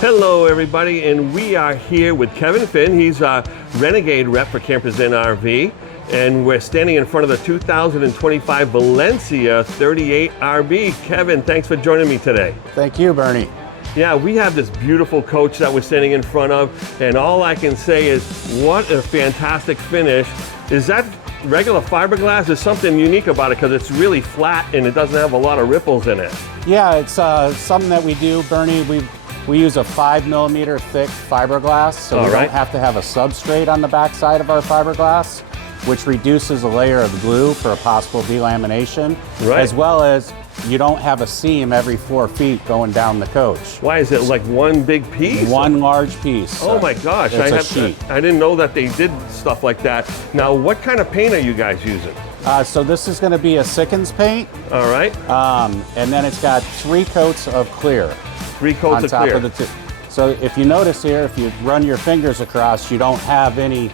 Hello everybody, and we are here with Kevin Finn. He's a Renegade rep for Campers Inn RV, and we're standing in front of the 2025 Valencia 38 RV. Kevin, thanks for joining me today. Thank you, Bernie. Yeah, we have this beautiful coach that we're standing in front of, and all I can say is what a fantastic finish. Is that regular fiberglass? There's something unique about it because it's really flat and it doesn't have a lot of ripples in it. Yeah, it's something that we do, Bernie. We use a 5mm thick fiberglass, so we don't have to have a substrate on the backside of our fiberglass, which reduces a layer of glue for a possible delamination, as well as you don't have a seam every 4 feet going down the coach. Why is it like one big piece? One large piece. Oh my gosh, it's a sheet. I didn't know that they did stuff like that. Now, what kind of paint are you guys using? So this is going to be a Sickens paint. All right. And then it's got 3 coats of clear. 3 coats of clear. On top of the 2. So if you notice here, if you run your fingers across, you don't have any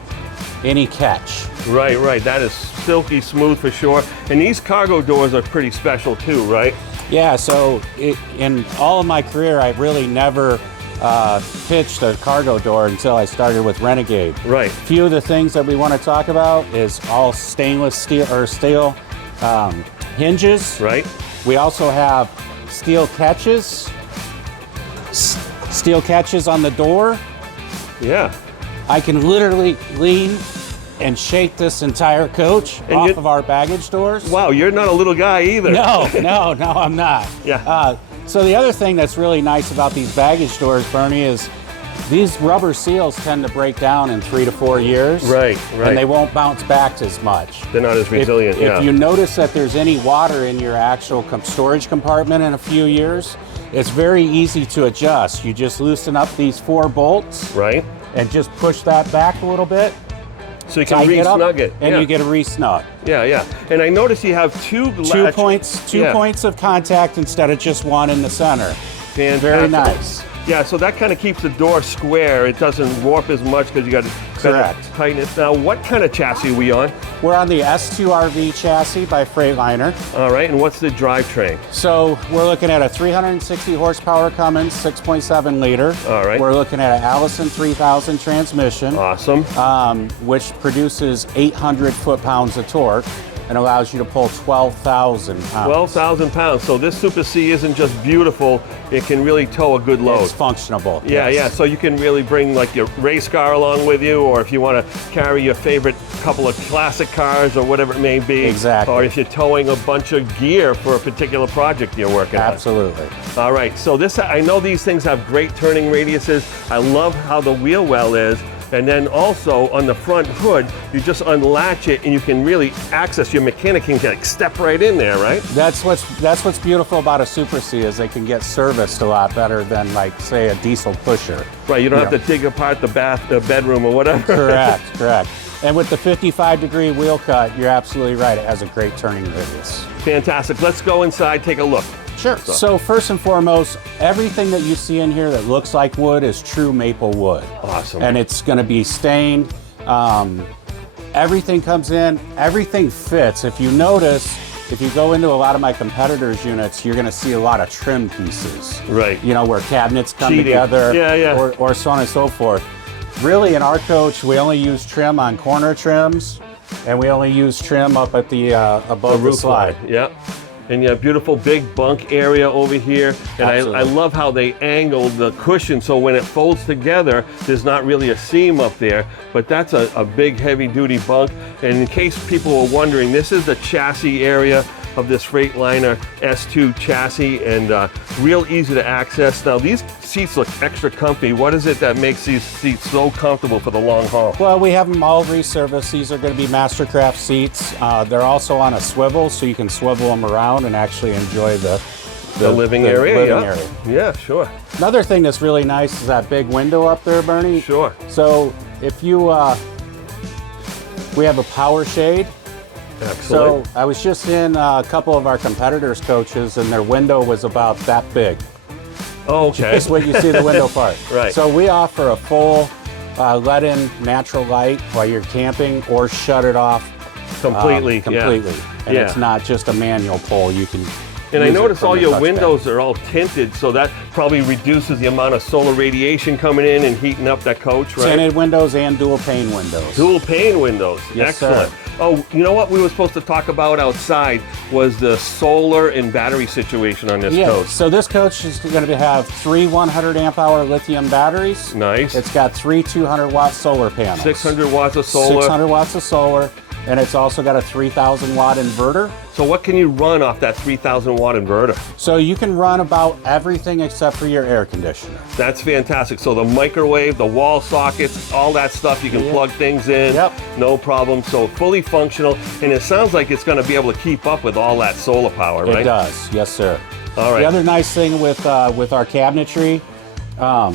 catch. Right. That is silky smooth for sure. And these cargo doors are pretty special too, right? Yeah, so in all of my career, I really never pitched a cargo door until I started with Renegade. Right. A few of the things that we want to talk about is all stainless steel or steel hinges. Right. We also have steel catches. Steel catches on the door. Yeah. I can literally lean and shake this entire coach off of our baggage doors. Wow, you're not a little guy either. No, I'm not. Yeah. So the other thing that's really nice about these baggage doors, Bernie, is these rubber seals tend to break down in 3 to 4 years. Right. And they won't bounce back as much. They're not as resilient, If you notice that there's any water in your actual storage compartment in a few years, it's very easy to adjust. You just loosen up these 4 bolts. Right. And just push that back a little bit. So you can re-snug it. And you get a re-snug. Yeah. And I notice you have 2 points of contact instead of just one in the center. Fantastic. Very nice. Yeah, so that kind of keeps the door square. It doesn't warp as much because you got to tighten it. Now, what kind of chassis are we on? We're on the S2RV chassis by Freightliner. All right, and what's the drivetrain? So we're looking at a 360 horsepower Cummins 6.7 liter. All right. We're looking at an Allison 3000 transmission. Awesome. Which produces 800 foot-pounds of torque and allows you to pull 12,000 pounds. 12,000 pounds. So this Super C isn't just beautiful, it can really tow a good load. It's functionable. Yeah. So you can really bring like your race car along with you, or if you want to carry your favorite couple of classic cars or whatever it may be. Exactly. Or if you're towing a bunch of gear for a particular project you're working on. Absolutely. All right, so I know these things have great turning radiuses. I love how the wheel well is. And then also on the front hood, you just unlatch it and you can really access your mechanic can like step right in there, right? That's what's beautiful about a Super C is they can get serviced a lot better than like say a diesel pusher. Right, you don't have to dig apart the bedroom or whatever. Correct. And with the 55-degree wheel cut, you're absolutely right. It has a great turning radius. Fantastic. Let's go inside, take a look. Sure. So first and foremost, everything that you see in here that looks like wood is true maple wood. Awesome. And it's going to be stained. Everything comes in, everything fits. If you notice, if you go into a lot of my competitors' units, you're going to see a lot of trim pieces. Right. You know, where cabinets come together. Or so on and so forth. Really, in our coach, we only use trim on corner trims, and we only use trim up at the above the slide. Yep. And you have beautiful big bunk area over here. And I love how they angled the cushion so when it folds together, there's not really a seam up there, but that's a big heavy duty bunk. And in case people were wondering, this is the chassis area of this Freightliner S2 chassis, and real easy to access. Now these seats look extra comfy. What is it that makes these seats so comfortable for the long haul? Well, we have them all resurfaced. These are going to be Mastercraft seats. They're also on a swivel, so you can swivel them around and actually enjoy the living area. Yeah, sure. Another thing that's really nice is that big window up there, Bernie. Sure. So if you, we have a power shade. Excellent. So I was just in a couple of our competitors' coaches, and their window was about that big. Oh, okay. Just what you see the window part. Right. So we offer a full let in natural light while you're camping, or shut it off completely. And it's not just a manual pull. You can And I notice all your windows are all tinted, so that probably reduces the amount of solar radiation coming in and heating up that coach, right? Tinted windows and dual pane windows. Dual pane windows. Yes, excellent. sir. Oh, you know what we were supposed to talk about outside was the solar and battery situation on this coach. So this coach is going to have 3 100 amp hour lithium batteries. Nice. It's got 3 200 watt solar panels. 600 watts of solar. 600 watts of solar, and it's also got a 3,000 watt inverter. So what can you run off that 3,000 watt inverter? So you can run about everything except for your air conditioner. That's fantastic. So the microwave, the wall sockets, all that stuff, you can plug things in. Yep. No problem. So fully functional, and it sounds like it's going to be able to keep up with all that solar power, right? It does, yes, sir. All right. The other nice thing with our cabinetry, all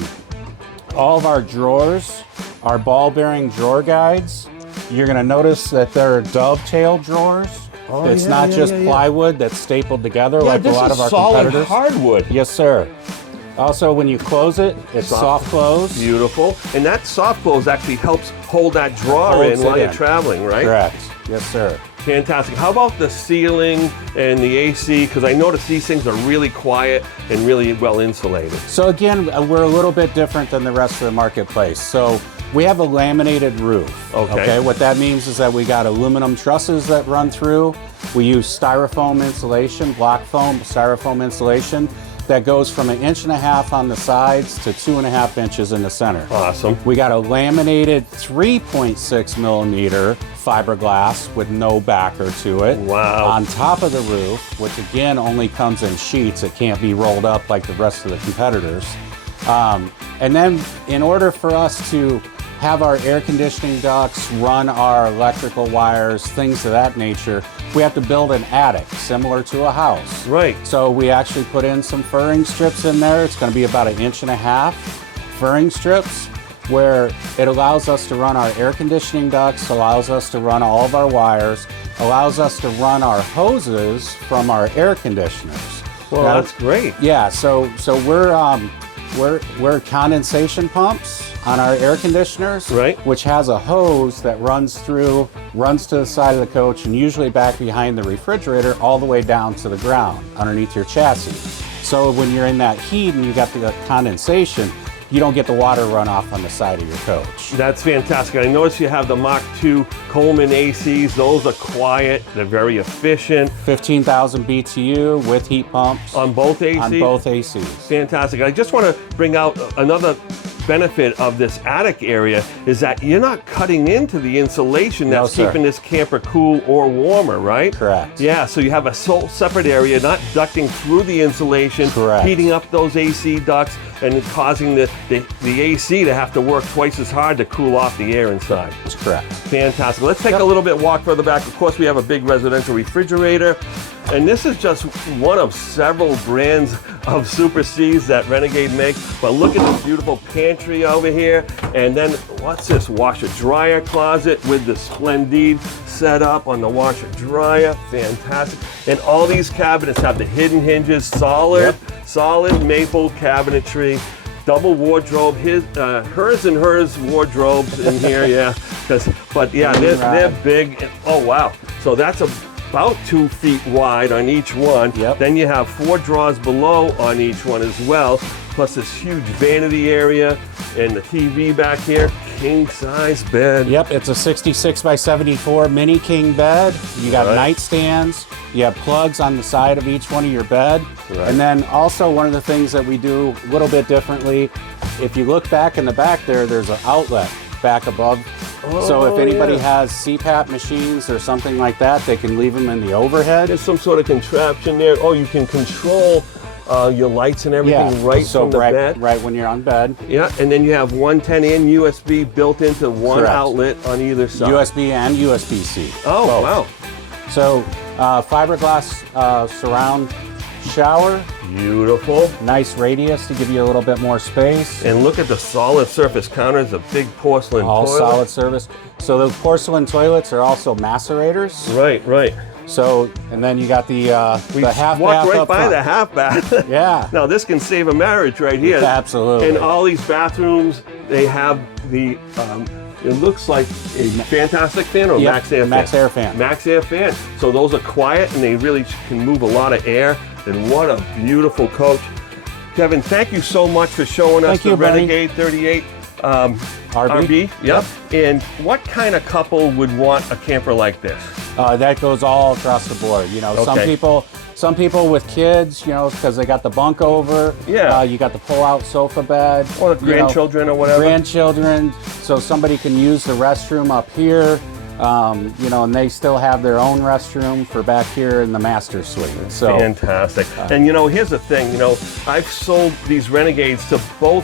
of our drawers are ball bearing drawer guides. You're going to notice that they're dovetail drawers. Oh, it's yeah, not yeah, just yeah, yeah. plywood that's stapled together like a lot of our solid competitors. hardwood. Yes, sir. Also, when you close it, it's soft close. Beautiful. And that soft close actually helps hold that drawer in while you're traveling, right? Correct. Yes, sir. Fantastic. How about the ceiling and the AC? Because I notice these things are really quiet and really well insulated. So again, we're a little bit different than the rest of the marketplace. So we have a laminated roof. Okay. What that means is that we got aluminum trusses that run through. We use styrofoam insulation, block foam, styrofoam insulation that goes from 1.5 inches on the sides to 2.5 inches in the center. Awesome. We got a laminated 3.6 millimeter fiberglass with no backer to it. Wow. On top of the roof, which again only comes in sheets. It can't be rolled up like the rest of the competitors. And then in order for us to have our air conditioning ducts, run our electrical wires, things of that nature, we have to build an attic similar to a house. Right. So we actually put in some furring strips in there. It's going to be about 1.5 inches furring strips, where it allows us to run our air conditioning ducts, allows us to run all of our wires, allows us to run our hoses from our air conditioners. Well, Now, that's great. Yeah, so we're condensation pumps on our air conditioners, Right. which has a hose that runs to the side of the coach and usually back behind the refrigerator all the way down to the ground underneath your chassis. So when you're in that heat and you got the condensation, you don't get the water runoff on the side of your coach. That's fantastic. I notice you have the Mach 2 Coleman ACs. Those are quiet. They're very efficient. 15,000 BTU with heat pumps. On both ACs? On both ACs. Fantastic. I just want to bring out another benefit of this attic area is that you're not cutting into the insulation that's keeping this camper cool or warmer, right? Correct. Yeah, so you have a separate area, not ducting through the insulation, Correct. heating up those AC ducts and causing the AC to have to work twice as hard to cool off the air inside. That's correct. Fantastic. Let's take a little bit walk further back. Of course, we have a big residential refrigerator. And this is just one of several brands of Super Cs that Renegade makes. But look at this beautiful pantry over here. And then what's this? Washer dryer closet with the Splendide set up on the washer dryer. Fantastic. And all these cabinets have the hidden hinges, solid maple cabinetry. Double wardrobe, hers and hers wardrobes in here, yeah. But yeah, they're big. Oh wow! So that's about 2 feet wide on each one. Yep. Then you have 4 drawers below on each one as well. Plus this huge vanity area and the TV back here. King size bed. Yep, it's a 66 by 74 mini king bed. You got nightstands. You have plugs on the side of each one of your bed. Right. And then also one of the things that we do a little bit differently, if you look back in the back there's an outlet back above. So if anybody has CPAP machines or something like that, they can leave them in the overhead. There's some sort of contraption there. Oh, you can control your lights and everything from the bed. Right when you're on bed. Yeah, and then you have one 10-in USB built into one outlet on either side. USB and USB-C. Oh, both. wow. So fiberglass surround shower. Beautiful. Nice radius to give you a little bit more space. And look at the solid surface counters, a big porcelain All toilet. solid surface. So the porcelain toilets are also macerators. Right. So, and then you got the half bath walked right up by front. the half bath. Yeah. Now this can save a marriage right here. Absolutely. And all these bathrooms, they have the, it looks like a fantastic fan or Max Air fan? Max Air fan. Max Air fan. So those are quiet and they really can move a lot of air. And what a beautiful coach. Kevin, thank you so much for showing us the Renegade 38 RV. Yep. And what kind of couple would want a camper like this? That goes all across the board. You know, some people with kids, you know, because they got the bunk over. Yeah. You got the pull-out sofa bed. Or grandchildren or whatever. Grandchildren, so somebody can use the restroom up here. You know, and they still have their own restroom for back here in the master suite. So fantastic. And you know, here's the thing. You know, I've sold these Renegades to both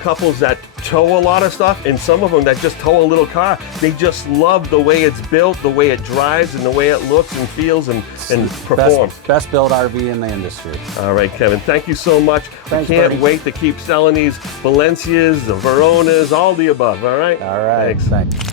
couples that tow a lot of stuff and some of them that just tow a little car. They just love the way it's built, the way it drives, and the way it looks and feels and performs. Best built RV in the industry. All right, Kevin, thank you so much. Thanks, Can't wait to keep selling these Valencias, the Veronas, all the above. All right? All right. Thanks.